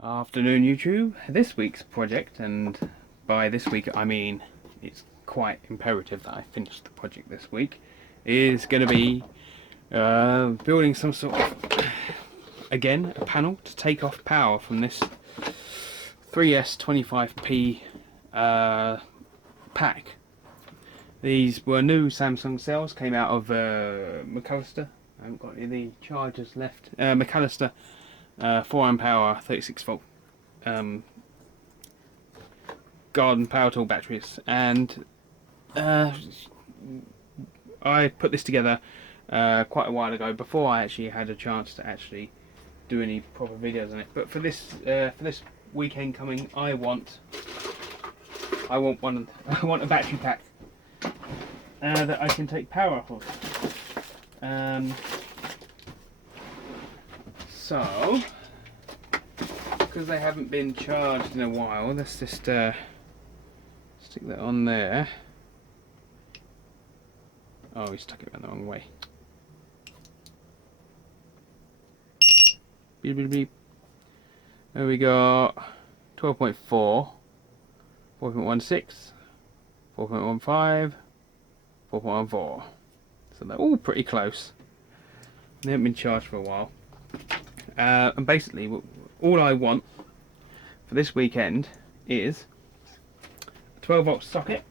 Afternoon YouTube. This week's project, and by this week I mean it's quite imperative that I finish the project this week, is going to be building some sort of, again, a panel to take off power from this 3S 25p pack. These were new Samsung cells, came out of McAllister. I haven't got any of the chargers left. McAllister 4 amp hour 36 volt garden power tool batteries, and I put this together quite a while ago before I actually had a chance to actually do any proper videos on it. But for this weekend coming, I want I want a battery pack that I can take power off of. So, because they haven't been charged in a while, let's just stick that on there. Oh, we stuck it around the wrong way. Beep, beep, beep. There we go. 12.4, 4.16, 4.15, 4.14. So they're all pretty close. They haven't been charged for a while. And basically, all I want for this weekend is a 12 volt socket,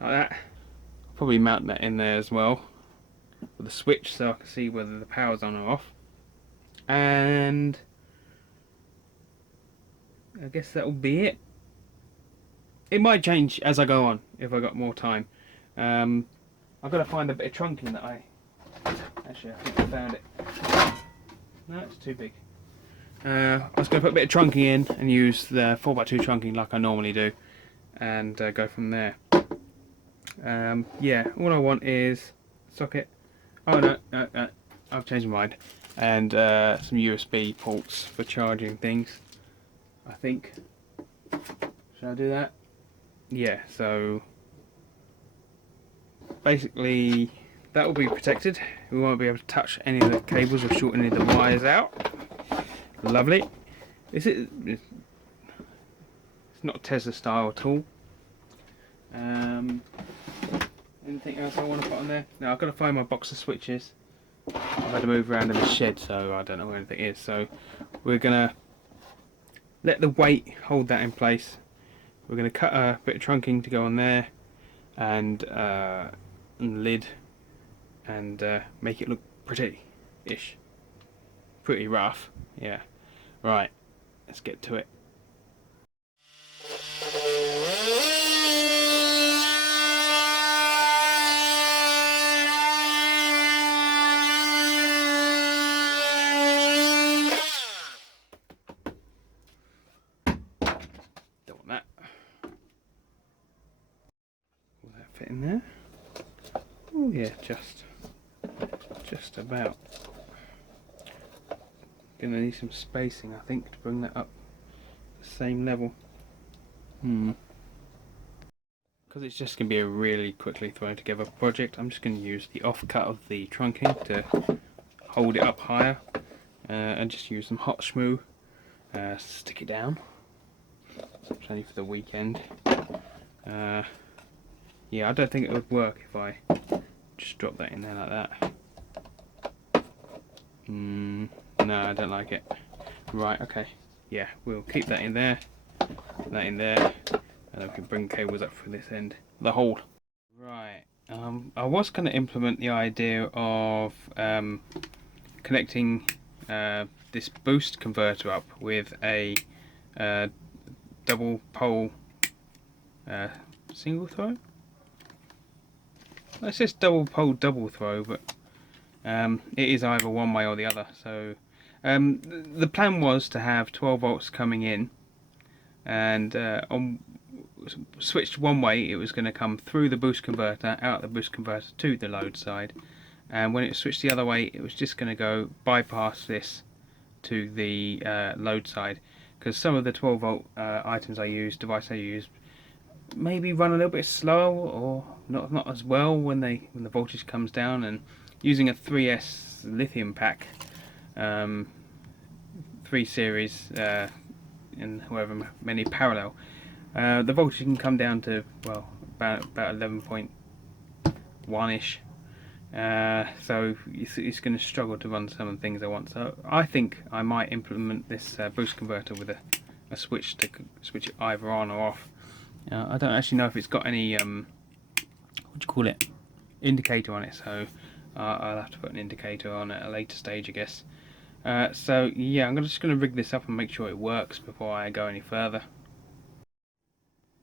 like that. I'll probably mount that in there as well with a switch so I can see whether the power's on or off. And I guess that'll be it. It might change as I go on if I got more time. I've got to find a bit of trunking that I think I found it. No, it's too big. I was going to put a bit of trunking in and use the 4x2 trunking like I normally do, and go from there. Yeah, all I want is socket. Oh no, I've changed my mind. And some USB ports for charging things, I think. Should I do that? Yeah, so basically that will be protected. We won't be able to touch any of the cables or short any of the wires out. Lovely. It's not Tesla style at all. Anything else I want to put on there? Now I've got to find my box of switches. I've had to move around in the shed, so I don't know where anything is. So we're gonna let the weight hold that in place. We're gonna cut a bit of trunking to go on there, and lid, and make it look pretty-ish. Pretty rough, yeah. Right, let's get to it. Don't want that. Will that fit in there? Oh yeah, just about. Gonna need some spacing, I think, to bring that up the same level. Because it's just gonna be a really quickly thrown together project, I'm just gonna use the offcut of the trunking to hold it up higher, and just use some hot schmoo, stick it down. It's only for the weekend. Yeah, I don't think it would work if I just drop that in there like that. No, I don't like it. Right, okay. Yeah, we'll keep that in there, and then we can bring cables up through this end. The hold. Right. I was going to implement the idea of connecting this boost converter up with a double pole single throw. It says double pole double throw, but it is either one way or the other. So the plan was to have 12 volts coming in, and on switched one way it was going to come through the boost converter, out the boost converter to the load side, and when it switched the other way it was just going to go bypass this to the load side, because some of the 12 volt device I use maybe run a little bit slower or not as well when the voltage comes down, and using a 3S lithium pack 3 series in however many parallel, the voltage can come down to, well, about 11.1ish. So it's going to struggle to run some of the things I want. So I think I might implement this boost converter with a switch to switch it either on or off. I don't actually know if it's got any what do you call it, indicator on it, so I'll have to put an indicator on at a later stage, I guess. So yeah, I'm just going to rig this up and make sure it works before I go any further.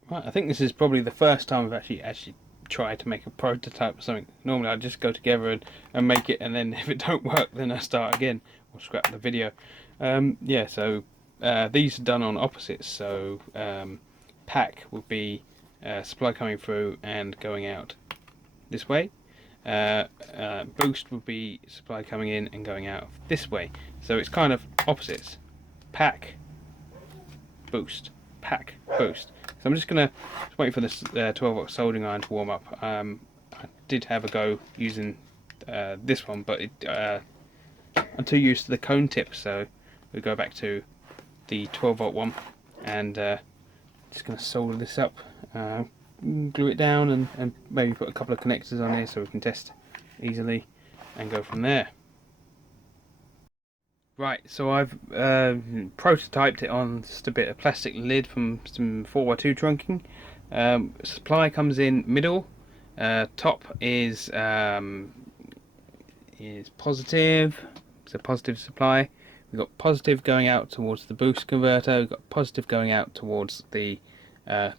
Right, I think this is probably the first time I've actually tried to make a prototype or something. Normally I just go together and make it, and then if it don't work, then I start again or scrap the video. Yeah, so these are done on opposites. So pack would be supply coming through and going out this way. Boost would be supply coming in and going out this way. So it's kind of opposites. Pack, boost, pack, boost. So I'm just going to wait for this 12-volt soldering iron to warm up. I did have a go using this one, but I'm too used to the cone tip, so we go back to the 12-volt one, and just going to solder this up, glue it down, and maybe put a couple of connectors on here so we can test easily and go from there. Right, so I've prototyped it on just a bit of plastic lid from some 4x2 trunking. Supply comes in middle, top is positive. It's a positive supply. We've got positive going out towards the boost converter. We've got positive going out towards the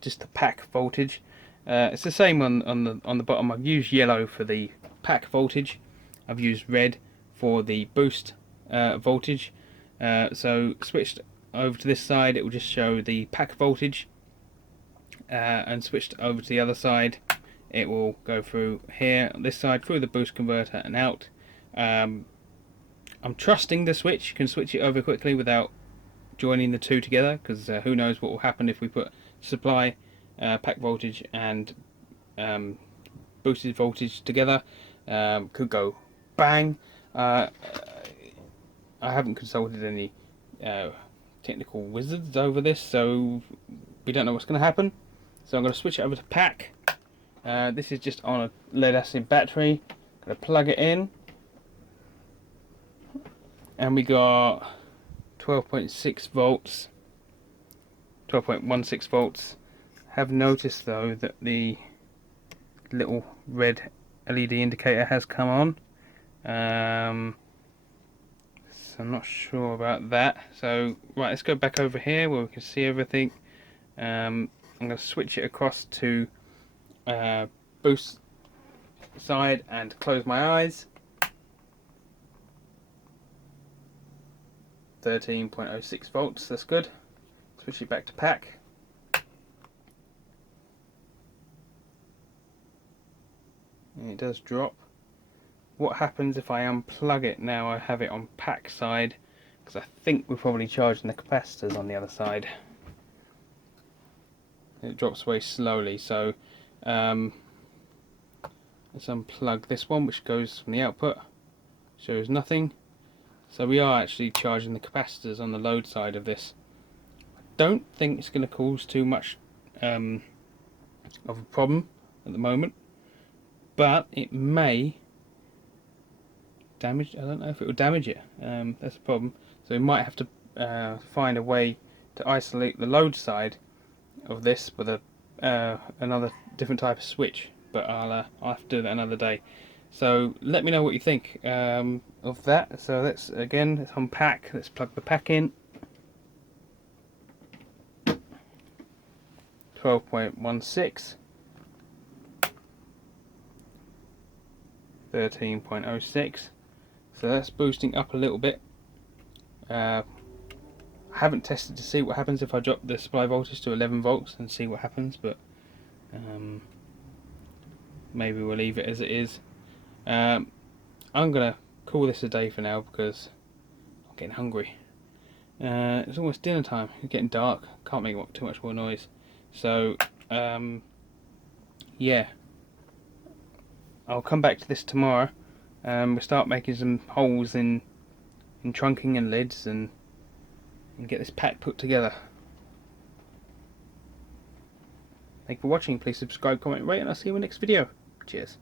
just the pack voltage. It's the same on the bottom. I've used yellow for the pack voltage. I've used red for the boost voltage. So switched over to this side, it will just show the pack voltage, and switched over to the other side, it will go through here on this side through the boost converter and out. I'm trusting the switch can switch it over quickly without joining the two together, because who knows what will happen if we put supply, pack voltage and boosted voltage together. Could go bang. I haven't consulted any technical wizards over this, so we don't know what's going to happen. So I'm going to switch it over to pack. This is just on a lead acid battery. Going to plug it in, and we got 12.6 volts, 12.16 volts. Have noticed though that the little red LED indicator has come on. So I'm not sure about that. So right, let's go back over here where we can see everything. I'm going to switch it across to boost side and close my eyes. 13.06 volts, that's good. Switch it back to pack. And it does drop. What happens if I unplug it now? I have it on pack side, because I think we're probably charging the capacitors on the other side. It drops away slowly, so let's unplug this one, which goes from the output. Shows nothing. So we are actually charging the capacitors on the load side of this. I don't think it's going to cause too much of a problem at the moment, but it may damage. I don't know if it will damage it. That's a problem. So we might have to find a way to isolate the load side of this with a another different type of switch. But I'll have to do that another day. So let me know what you think of that. So let's unpack. Let's plug the pack in. 12.16. 13.06. So that's boosting up a little bit. I haven't tested to see what happens if I drop the supply voltage to 11 volts and see what happens, but maybe we'll leave it as it is. I'm gonna call this a day for now because I'm getting hungry. It's almost dinner time. It's getting dark. Can't make too much more noise. So yeah, I'll come back to this tomorrow. We'll start making some holes in trunking and lids and and get this pack put together. Thank you for watching. Please subscribe, comment, rate, and I'll see you in the next video. Cheers.